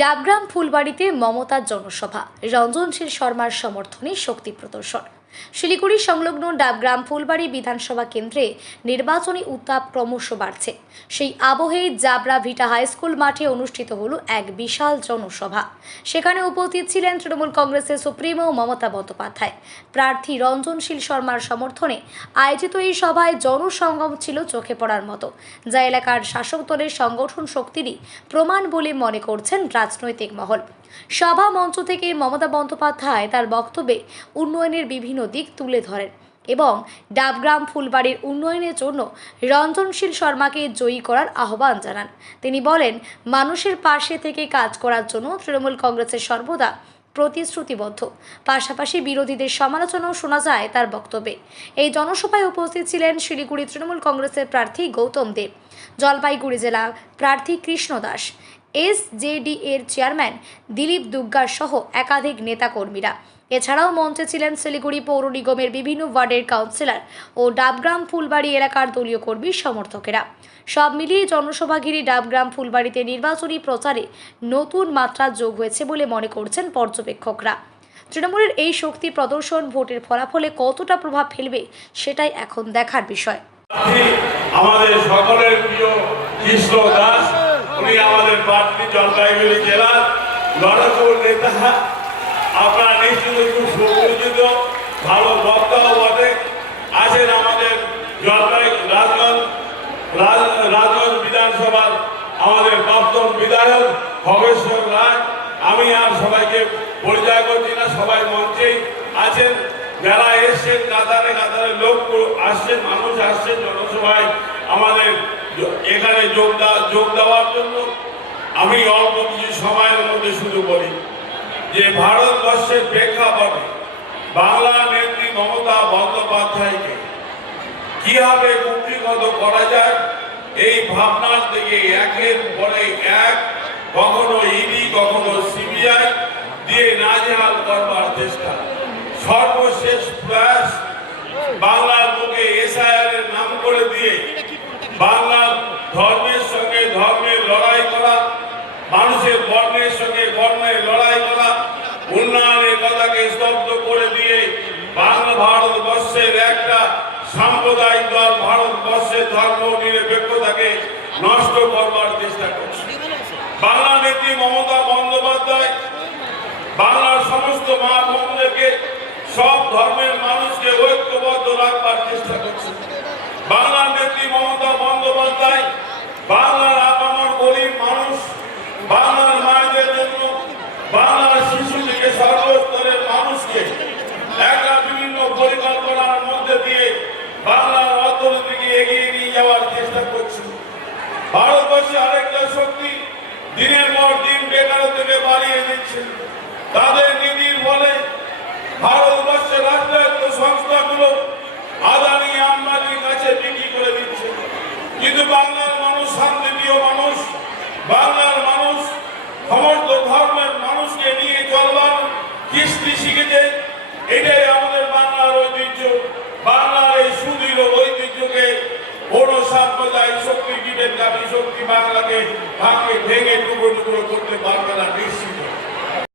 ডাবগ্রাম ফুলবাড়িতে মমতার জনসভা, রঞ্জনশীল শর্মার সমর্থনে শক্তি প্রদর্শন। শিলিগুড়ি সংলগ্ন ডাবগ্রাম ফুলবাড়ি বিধানসভা কেন্দ্রে নির্বাচনী উত্তাপ ক্রমশ বাড়ছে। সেই আবহে জাবরা ভিটা হাই স্কুল মাঠে অনুষ্ঠিত হলো এক বিশাল জনসভা। সেখানে উপস্থিত ছিলেন তৃণমূল কংগ্রেসের সুপ্রিমো মমতা বন্দ্যোপাধ্যায়। প্রার্থী রঞ্জনশীল শর্মার সমর্থনে আয়োজিত এই সভায় জনসংগম ছিল চোখে পড়ার মতো, যা এলাকার শাসক দলের সংগঠন শক্তিরই প্রমাণ বলে মনে করছেন রাজনৈতিক মহল। সভা মঞ্চ থেকে মমতা বন্দ্যোপাধ্যায় তার বক্তব্যে উন্নয়নের বিভিন্ন দিক তুলে ধরেন এবং ডাবগ্রাম ফুলবাড়ির উন্নয়নের জন্য রঞ্জনশীল শর্মাকে জয়ী করার আহ্বান জানান। তিনি বলেন, মানুষের পাশে থেকে কাজ করার জন্য তৃণমূল কংগ্রেসের সর্বদা প্রতিশ্রুতিবদ্ধ। পাশাপাশি বিরোধীদের সমালোচনাও শোনা যায় তার বক্তব্যে। এই জনসভায় উপস্থিত ছিলেন শিলিগুড়ি তৃণমূল কংগ্রেসের প্রার্থী গৌতম দেব, জলপাইগুড়ি জেলা প্রার্থী কৃষ্ণ দাস, এসজেডি এর চেয়ারম্যান দিলীপ দুগ্গার সহ একাধিক নেতাকর্মীরা। এছাড়াও মঞ্চে ছিলেন শিলিগুড়ি পৌর নিগমের বিভিন্ন ওয়ার্ডের কাউন্সিলর ও ডাবগ্রাম ফুলবাড়ি এলাকার দলীয় কর্মী সমর্থকেরা। সব মিলিয়ে জনসভা ঘিরে ডাবগ্রাম ফুলবাড়িতে নির্বাচনী প্রচারে নতুন মাত্রা যোগ হয়েছে বলে মনে করছেন পর্যবেক্ষকরা। তৃণমূলের এই শক্তি প্রদর্শন ভোটের ফলাফলে কতটা প্রভাব ফেলবে সেটাই এখন দেখার বিষয়। আমাদের সকলের প্রিয় কৃষ্ণ দাস, উনি আমাদের প্রার্থী জলপাইগুড়ি জেলার লড়াকূর নেতা। আপনারা নিশ্চয়ই খুব সুপরিচিত, ভালো বক্তাও বটে। আছেন আমাদের রাজগঞ্জ বিধানসভার আমাদের প্রাক্তন বিধায়ক ভবেশ্বর রায়। আমি আর সবাইকে পরিচয় করছি না, সবাই মঞ্চেই আছেন। যারা এসছেন, কাতারে কাতারে লোক আসছেন, মানুষ আসছেন জনসভায় আমাদের এখানে যোগ দেওয়ার জন্য। আমি অল্প কিছু সময়ের মধ্যে শুধু বলি যে ভারতবর্ষের প্রেক্ষাপটে বাংলা নেত্রী মমতা বন্দ্যোপাধ্যায়কে কিভাবে কুক্ষিগত করা যায়, এই ভাবনার থেকে একের পরে এক কখনো ইডি কখনো সিবিআই দিয়ে নাজেহাল করবার চেষ্টা। সর্বশেষ প্রয়াস বাংলার মুখে এসআইআর এর নাম করে দিয়ে বাংলার ধর্মের সঙ্গে ধর্মের লড়াই করা, মানুষের বর্ণের সঙ্গে বর্ণের লড়াই করা, উন্নয়নের কথাকে স্তব্ধ করে দিয়ে ভারতবর্ষের একটা সাম্প্রদায়িক দল ভারতবর্ষের ধর্ম নিরপেক্ষতাকে নষ্ট করবার চেষ্টা করছে। বাংলা নেত্রী মমতা বন্দ্যোপাধ্যায় বাংলার সমস্ত মা বোনদেরকে, সব ধর্মের মানুষকে ঐক্যবদ্ধ রাখবার চেষ্টা করছে। বাংলার নেত্রী মমতা বন্দ্যোপাধ্যায় বাংলার আপামর গরিব মানুষ, বাংলার মায়েদের জন্য, বাংলার শিশু থেকে সর্বস্তরের মানুষকে একটা বিভিন্ন পরিকল্পনার মধ্যে দিয়ে বাংলার অর্থনীতিকে এগিয়ে নিয়ে যাওয়ার চেষ্টা করছে। ভারতবর্ষে আরেকটা শক্তি দিনের পর দিন বেকারত্বকে বাড়িয়ে দিচ্ছে। তাদের নীতির ফলে ভারতবর্ষের রাষ্ট্রায়ত্ত সংস্থাগুলো আদানি আম্বানির কাছে বিক্রি করে দিচ্ছে। কিন্তু বাংলার মানুষ শান্তিপ্রিয় মানুষ, বাংলার মানুষ সমস্ত ধর্মের মানুষকে নিয়ে চলবার কিস্তি শিখেছে। এটাই আমাদের বাংলার ঐতিহ্য। বাংলার এই সুদৃঢ় ঐতিহ্যকে বড় সাম্প্রদায়িক শক্তি, বিবেকগামী শক্তি বাংলাকে ভেঙে টুকরো টুকরো করতে পারবে না, নিশ্চিত।